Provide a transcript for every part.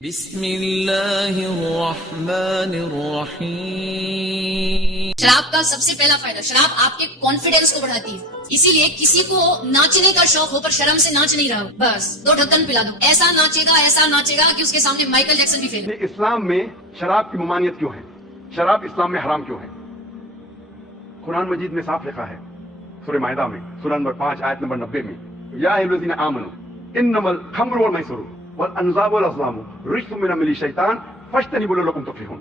بسم اللہ الرحمن الرحیم۔ شراب کا سب سے پہلا فائدہ، شراب آپ کے کانفیڈنس کو بڑھاتی ہے، اسی لیے کسی کو ناچنے کا شوق ہو پر شرم سے ناچ نہیں رہا ہو، بس 2 ڈھکن پلا دو، ایسا ناچے گا کہ اس کے سامنے مائیکل جیکسن بھی فیل۔ اسلام میں شراب کی ممانعت کیوں ہے؟ شراب اسلام میں حرام کیوں ہے؟ قرآن مجید میں صاف لکھا ہے، سورہ مائدہ میں سورہ نمبر 5 آیت نمبر 90 میں، یا ایھا الذین آمنوا انما الخمر والمیسر والانصاب والازلام رجس من عمل الشیطان فاجتنبوه لعلکم تفلحون۔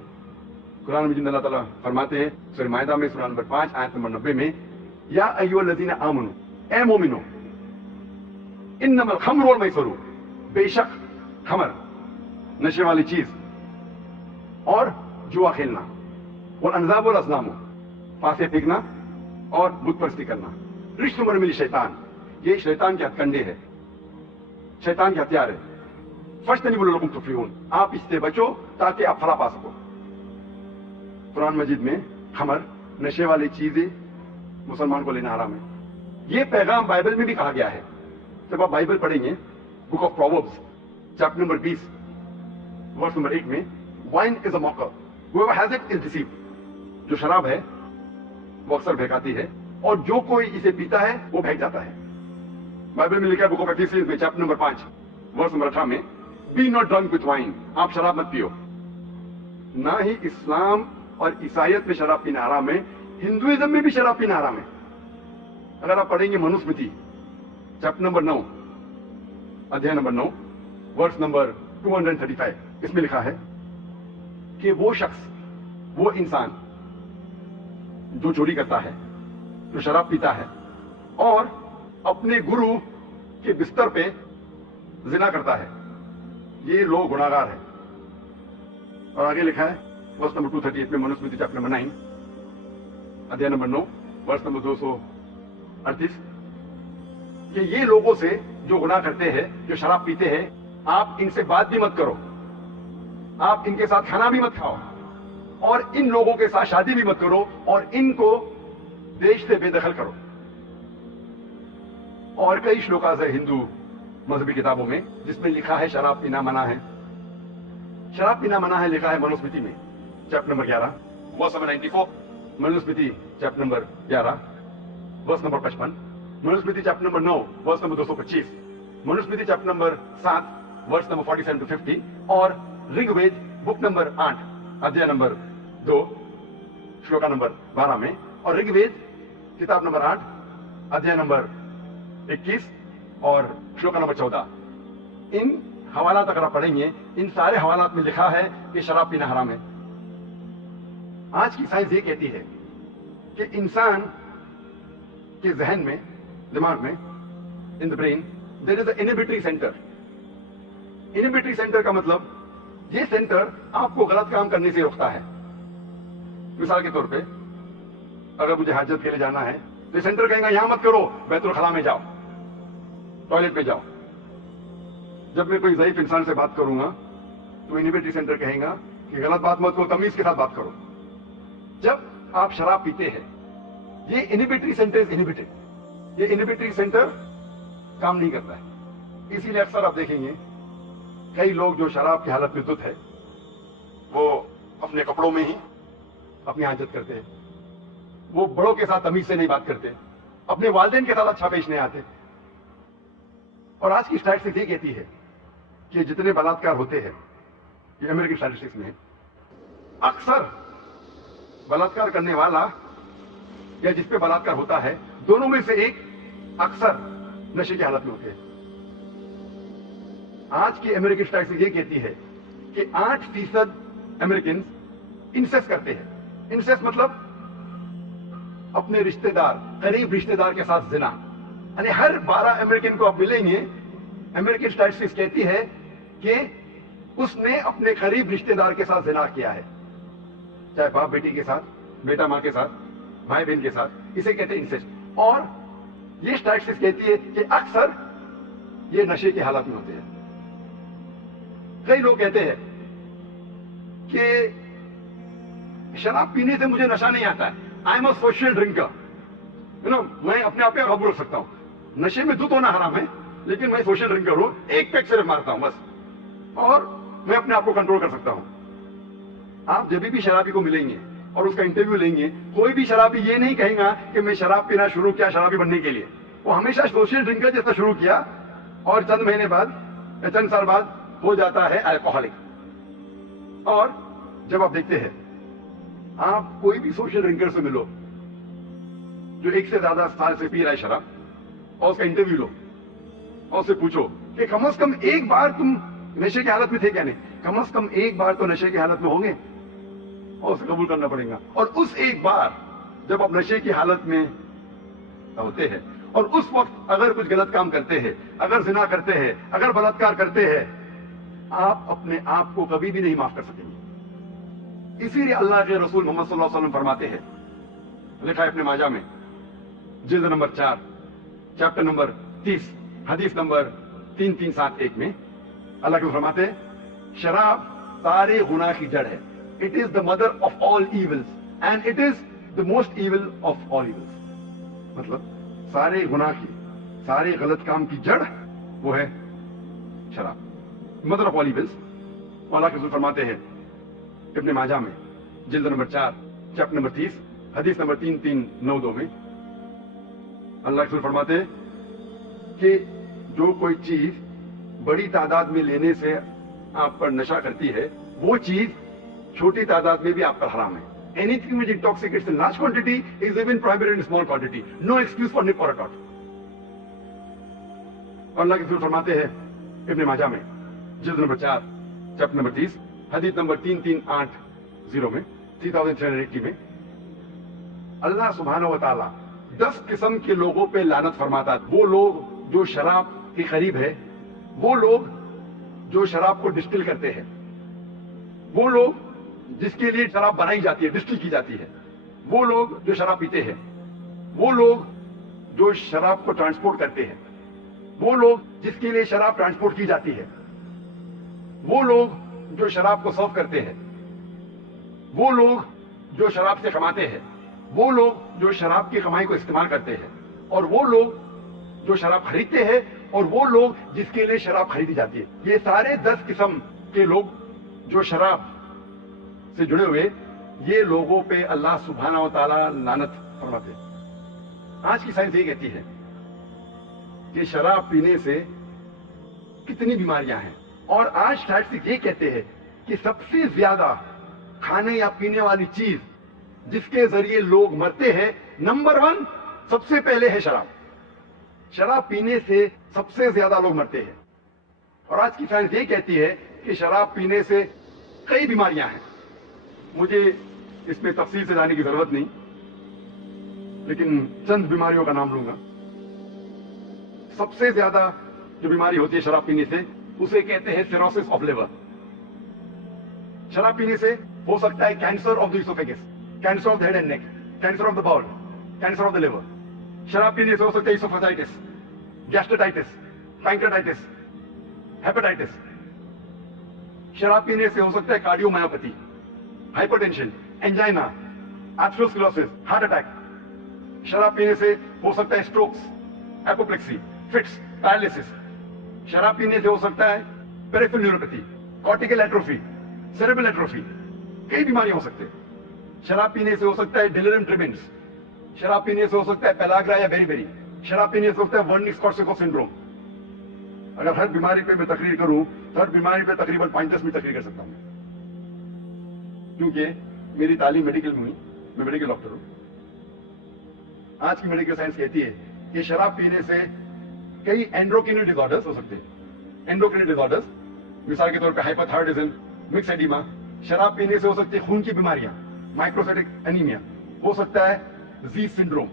قرآن مجید میں اللہ تعالیٰ فرماتے ہیں سورہ مائدہ میں سورہ نمبر 5 آیت نمبر 90 میں، یا ایھا الذین آمنوا، اے مومنو، انما الخمر والمیسر، بے شک خمر نشے والی چیز اور جوا کھیلنا، والانصاب والازلام پاسے پھینکنا اور بت پرستی کرنا، رجس من عمل الشیطان، یہ شیطان کے ہتھ کنڈے ہے، شیطان کے ہتھیار ہے۔ فاجتنبوه لعلکم تفلحون، آپ اس سے بچو تاکہ آپ فلاح پا سکو۔ قرآن مجید میں خمر نشے والی چیزیں مسلمان کو لینا حرام ہے۔ یہ پیغام بائبل میں بھی کہا گیا ہے۔ جب آپ بائبل پڑھیں گے book of proverbs chapter number 20 verse number 1 میں، وائن از اے موکر whoever has it is deceived، جو شراب ہے وہ اکثر بہکاتی ہے اور جو کوئی اسے پیتا ہے وہ بہک جاتا ہے۔ بائبل میں لکھا ہے بک آف ایفیسیئنز میں چیپٹر نمبر 5 ورس نمبر 18 میں، بی ناٹ ڈرنک وتھ وائن، آپ شراب مت پیو۔ نہ ہی اسلام اور عیسائیت میں شراب پینا حرام ہے، ہندوازم میں بھی شراب پینا حرام ہے۔ اگر آپ پڑھیں گے منوسمرتی چیپٹر نمبر 9 ادھیائے نمبر 9 ورس نمبر 235، اس میں لکھا ہے کہ وہ شخص، وہ انسان جو چوری کرتا ہے، جو شراب پیتا ہے اور اپنے گرو کے بستر پہ زنا کرتا ہے، یہ لوگ گناہگار ہیں۔ اور آگے لکھا ہے ورس نمبر 238 میں منوسمرتی چیپٹر نمبر 9 ادھیائے نمبر 9 ورس نمبر 238 کہ یہ لوگوں سے جو گناہ کرتے ہیں، جو شراب پیتے ہیں، آپ ان سے بات بھی مت کرو، آپ ان کے ساتھ کھانا بھی مت کھاؤ اور ان لوگوں کے ساتھ شادی بھی مت کرو اور ان کو دیش سے بے دخل کرو۔ اور کئی شلوکاز ہے ہندو مذہبی کتابوں میں جس میں لکھا ہے شراب پینا منع ہے۔ شراب پینا منع ہے لکھا ہے منوسمرتی میں chapter number 11 verse number 94، Manusmriti chapter number 11 verse number 55، Manusmriti chapter number 9 verse number 225، Manusmriti chapter number 7 verse number 47 to 50، اور رگ وید بک نمبر 8 ادھیائے نمبر 2 شلوکا نمبر 12 میں، اور رگ وید کتاب نمبر 8 ادھیائے نمبر 21 اور شلوکا نمبر 14۔ ان حوالات اگر آپ پڑھیں گے، ان سارے حوالات میں لکھا ہے کہ شراب پینا حرام ہے۔ آج کی سائنس یہ کہتی ہے کہ انسان کے ذہن میں، دماغ میں، in the brain there is a inhibitory centre. Inhibitory centre کا مطلب یہ سینٹر آپ کو غلط کام کرنے سے روکتا ہے۔ مثال کے طور پہ اگر مجھے حاجت کے لیے جانا ہے تو یہ سینٹر کہے گا یہاں مت کرو، بیت الخلاء میں جاؤ، ٹوائلٹ پہ جاؤ۔ جب میں کوئی ضعیف انسان سے بات کروں گا تو انہبیٹری سینٹر کہے گا کہ غلط بات مت کرو، تمیز کے ساتھ بات کرو۔ جب آپ شراب پیتے ہیں، یہ انہبیٹری سینٹر انہبیٹڈ، یہ انہبیٹری سینٹر کام نہیں کرتا ہے۔ اسی لیے اکثر آپ دیکھیں گے کئی لوگ جو شراب کی حالت میں دھت ہے، وہ اپنے کپڑوں میں ہی اپنی حاجت کرتے ہیں، وہ بڑوں کے ساتھ تمیز سے نہیں بات کرتے، اپنے والدین کے ساتھ اچھا پیش نہیں آتے۔ اور آج کی اسٹیٹسٹکس یہ کہتی ہے کہ جتنے بلاತ್ಕಾರ ہوتے ہیں، یہ امریکی اسٹیٹسٹکس میں اکثر بلاತ್ಕಾರ کرنے والا یا جس پہ بلاತ್ಕಾರ ہوتا ہے، دونوں میں سے ایک اکثر نشے کی حالت میں ہوتے ہیں۔ آج کی امریکی اسٹیٹسٹکس یہ کہتی ہے کہ 8% امریکنز انسیسٹ کرتے ہیں۔ انسیسٹ مطلب اپنے رشتہ دار، قریب رشتہ دار کے ساتھ زنا، یعنی ہر 12 امریکن کو آپ ملیں گے، امریکی اسٹیٹسٹکس کہتی ہے کہ اس نے اپنے قریب رشتہ دار کے ساتھ زنا کیا ہے، چاہے باپ بیٹی کے ساتھ، بیٹا ماں کے ساتھ، بھائی بہن کے ساتھ، اسے کہتے ہیں انسیسٹ۔ اور یہ اسٹیٹسٹکس کہتی ہے کہ اکثر یہ نشے کی حالت میں ہوتے ہیں۔ کئی لوگ کہتے ہیں کہ شراب پینے سے مجھے نشہ نہیں آتا ہے، I am a social drinker, میں اپنے آپ پہ قابو رکھ سکتا ہوں۔ نشے میں دھت ہونا حرام ہے لیکن میں سوشل ڈرنکر ہوں، ایک پیک صرف مارتا ہوں بس، اور میں اپنے अपने आप को कंट्रोल कर सकता हूं। आप जब भी शराबी को मिलेंगे और उसका इंटरव्यू लेंगे, कोई भी शराबी ये नहीं कहेगा कि मैं शराब पीना शुरू किया शराबी बनने के लिए। वो हमेशा सोशल ड्रिंकर जैसा शुरू किया और चंद महीने बाद या चंद साल बाद हो जाता है अल्कोहलिक। और जब आप देखते हैं, आप कोई भी सोशल ड्रिंकर से मिलो जो एक से ज्यादा साल से पी रहा है शराब, और उसका इंटरव्यू लो और उससे पूछो कि कम से कम एक बार तुम नशे की हालत में थे क्या? नहीं, कम से कम एक बार तो नशे की हालत में होंगे, और उसे कबूल करना पड़ेगा। और उस एक बार जब आप नशे की हालत में होते हैं और उस वक्त अगर कुछ गलत काम करते हैं, अगर जिना करते हैं, अगर बलात्कार करते हैं, आप अपने आप को कभी भी नहीं माफ कर सकेंगे। इसीलिए अल्लाह के रसूल मोहम्मद सल्लल्लाहु अलैहि वसल्लम फरमाते हैं, लिखा है अपने माजा में, जिल्द नंबर 4 चैप्टर नंबर 30 हदीस नंबर 3371 में अल्लाह के फरमाते हैं, शराब सारे गुनाह की जड़ है। It is the mother of all evils and it is the most evil of all evils. मतलब सारे गुनाह की, सारे गलत काम की जड़ वो है शराब, मदर ऑफ ऑल इविल्स। अल्लाह के रसूल फरमाते हैं इब्ने माजा में, जिल्द नंबर 4 चैप्टर नंबर 30 हदीस नंबर 3392 में अल्लाह के रसूल फरमाते हैं कि जो कोई चीज बड़ी तादाद में लेने से आप पर नशा करती है, वो चीज छोटी तादाद में भी आप पर हराम है। Anything which intoxicates in large quantity is even prohibited in small quantity. No excuse for nip or tot. अल्लाह के रसूल फरमाते हैं इब्ने माजा में, जिल्द नंबर 4 चैप्टर नंबर 30 हदीस नंबर 3380 में 3380 में अल्लाह सुब्हानहू व तआला 10 किस्म के लोगों पे लानत फरमाता है। वो लोग जो शराब के करीब है, वो लोग जो शराब को डिस्टिल करते हैं, वो लोग जिसके लिए शराब बनाई जाती है, डिस्टिल की जाती है, वो लोग जो शराब पीते हैं, वो लोग जो शराब को ट्रांसपोर्ट करते हैं, वो लोग जिसके लिए शराब ट्रांसपोर्ट की जाती है, वो लोग जो शराब को सर्व करते हैं, वो लोग जो शराब से कमाते हैं, वो लोग जो शराब की कमाई को इस्तेमाल करते हैं, और वो लोग जो शराब खरीदते हैं, और वो लोग जिसके लिए शराब खरीदी जाती है। ये सारे 10 किस्म के लोग जो शराब से जुड़े हुए, ये लोगों पे अल्लाह सुब्हानहू व तआला लानत फरमाते हैं। आज की साइंस ये कहती है कि शराब पीने से कितनी बीमारियां हैं, और आज स्टैटिस्टिक्स ये कहते हैं कि सबसे ज्यादा खाने या पीने वाली चीज जिसके जरिए लोग मरते हैं, नंबर 1 सबसे पहले है शराब। शराब पीने से सबसे ज्यादा लोग मरते हैं। और आज की साइंस ये कहती है कि शराब पीने से कई बीमारियां हैं। मुझे इसमें तफसील से जाने की जरूरत नहीं, लेकिन चंद बीमारियों का नाम लूंगा। सबसे ज्यादा जो बीमारी होती है शराब पीने से, उसे कहते हैं सिरोसिस ऑफ लिवर। शराब पीने से हो सकता है cancer of the oesophagus, cancer of the head and neck, cancer of the bowel, cancer of the liver. शराब पीने से हो सकता है इसोफेजाइटिस, गैस्ट्राइटिस, पैंक्रेटाइटिस, हेपेटाइटिस। शराब पीने से हो सकता है cardiomyopathy, hypertension, angina, atherosclerosis, heart attack. शराब पीने से हो सकता है स्ट्रोक्स, एपोप्लेक्सी, फिट्स, पैरालिसिस। शराब पीने से हो सकता है peripheral neuropathy, cortical atrophy, cerebral atrophy. कई बीमारियां हो सकती है। शराब पीने से हो सकता है डिलीरियम ट्रिमेंस। शराब पीने से हो सकता है पेलाग्रा या बेरीबेरी। शराब पीने से हो सकता है वर्निक-स्कॉर्सेकोफ सिंड्रोम। अगर हर बीमारी पे मैं तकरीर करूं तो हर बीमारी पे तकरीबन 5-10 मिनट तकरीर कर सकता हूं, क्योंकि मेरी तालीम मेडिकल में हुई, मैं मेडिकल डॉक्टर हूं। आज की मेडिकल साइंस कहती है कि शराब पीने से कई एंडोक्राइन डिसऑर्डर्स हो सकते हैं। एंडोक्राइन डिसऑर्डर्स मिसाल के तौर पर हाइपरथायराइडिज्म, मिक्स एडिमा। शराब पीने से हो सकती है खून की बीमारियां, माइक्रोसाइटिक एनीमिया, हो सकता है ज़ीस सिंड्रोम।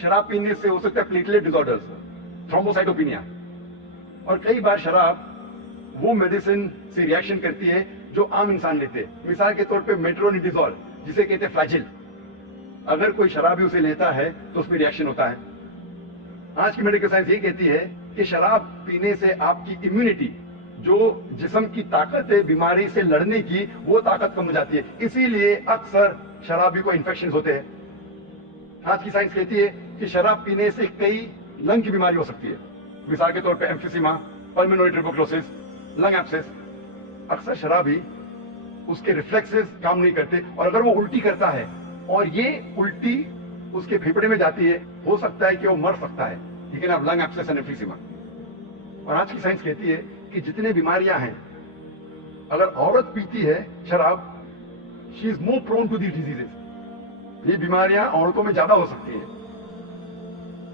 शराब पीने से हो सकता है प्लेटलेट डिसऑर्डर्स, थ्रोम्बोसाइटोपिनिया। और कई बार शराब वो मेडिसिन से रिएक्शन करती है जो आम इंसान लेते हैं। मिसाल के तौर पे मेट्रोनिडाजोल, जिसे कहते हैं फ्लैजिल, अगर कोई शराबी उसे लेता है तो उसमें रिएक्शन होता है। आज की मेडिकल साइंस ये कहती है कि शराब पीने से आपकी इम्यूनिटी, जो जिस्म की ताकत है बीमारी से लड़ने की, वो ताकत कम हो जाती है। इसीलिए अक्सर शराबी को इन्फेक्शन होते हैं। आज की साइंस कहती है कि शराब पीने से कई लंग की बीमारी हो सकती है। मिसाल के तौर पे emphysema, pulmonary tuberculosis, lung abscess. अक्सर शराबी उसके रिफ्लेक्सेस काम नहीं करते, और अगर वो उल्टी करता है और ये उल्टी उसके फेफड़े में जाती है, हो सकता है कि वो मर सकता है, he can have lung abscess and emphysema. और आज की साइंस कहती है कि जितने बीमारियां हैं, अगर औरत पीती है शराब, she is more prone to these diseases. ये बीमारियां औरतों में ज्यादा हो सकती है।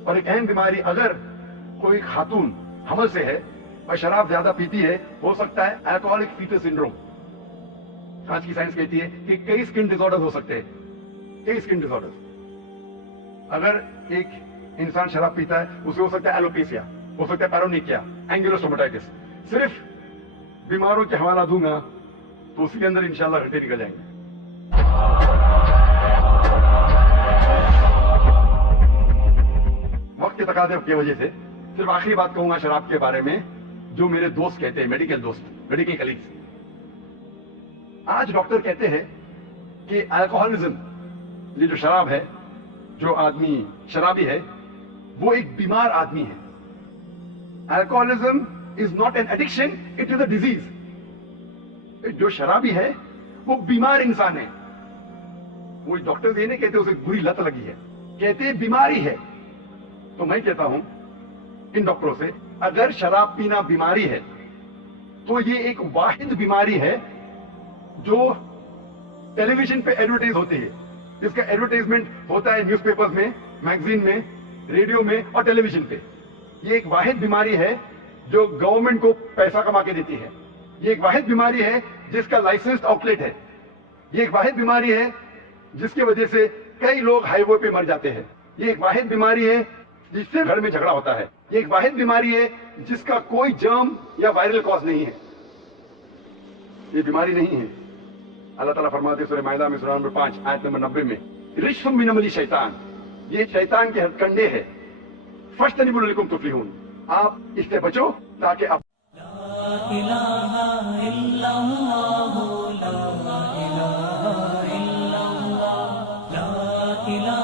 और एक अहम बीमारी, अगर कोई खातून हमल से है और शराब ज्यादा पीती है, हो सकता है अल्कोहलिक फीटस सिंड्रोम। आज की साइंस कहती है कि कई स्किन डिसऑर्डर हो सकते हैं, कई स्किन डिसऑर्डर। अगर एक इंसान शराब पीता है, उसे हो सकता है एलोपेसिया, हो सकता है पैरोनिकिया, एंगुलोस्टोमेटाइटिस। सिर्फ बीमारों के हवाला दूंगा तो उसी के अंदर इंशाल्लाह घंटे निकल जाएंगे। वक्त के तकाज़े की वजह से सिर्फ आखिरी बात कहूंगा शराब के बारे में, जो मेरे दोस्त कहते हैं, मेडिकल दोस्त, मेडिकल कलीग्स। आज डॉक्टर कहते हैं कि अल्कोहलिज्म, ये जो शराब है, जो आदमी शराबी है, वो एक बीमार आदमी है। Alcoholism is not an addiction, it is a disease. जो शराबी है वो बीमार इंसान है। वो डॉक्टर ये नहीं कहते उसे बुरी लत लगी है, कहते बीमारी है। तो मैं कहता हूं इन डॉक्टरों से, अगर शराब पीना बीमारी है तो ये एक वाहिद बीमारी है जो टेलीविजन पे एडवर्टाइज होती है। इसका एडवर्टाइजमेंट होता है न्यूज़पेपर्स में, मैगजीन में, रेडियो में और टेलीविजन पे। ये एक वाहिद बीमारी है जो गवर्नमेंट को पैसा कमा के देती है। ये एक वाहिद बीमारी है जिसका लाइसेंस्ड आउटलेट है। ये एक वाहिद बीमारी है जिसकी वजह से कई लोग हाईवे पे मर जाते हैं। ये एक वाहिद बीमारी है जिससे घर में झगड़ा होता है। ये एक वाहिद बीमारी है जिसका कोई जर्म या वायरल कॉज नहीं है। ये बीमारी नहीं है। अल्लाह ताला फरमाते हैं सूरह माइदा में सूरह नंबर 5 आयत नंबर 90 में, रिज्सुम मिन अमली शैतान, ये शैतान के हथकंडे है। फज्तनिबू लअल्लकुम तुफ्लिहून, आप इससे बचो ताकि आप ला इलाहा इल्लल्लाह, ला इलाहा इल्लल्लाह, ला इलाहा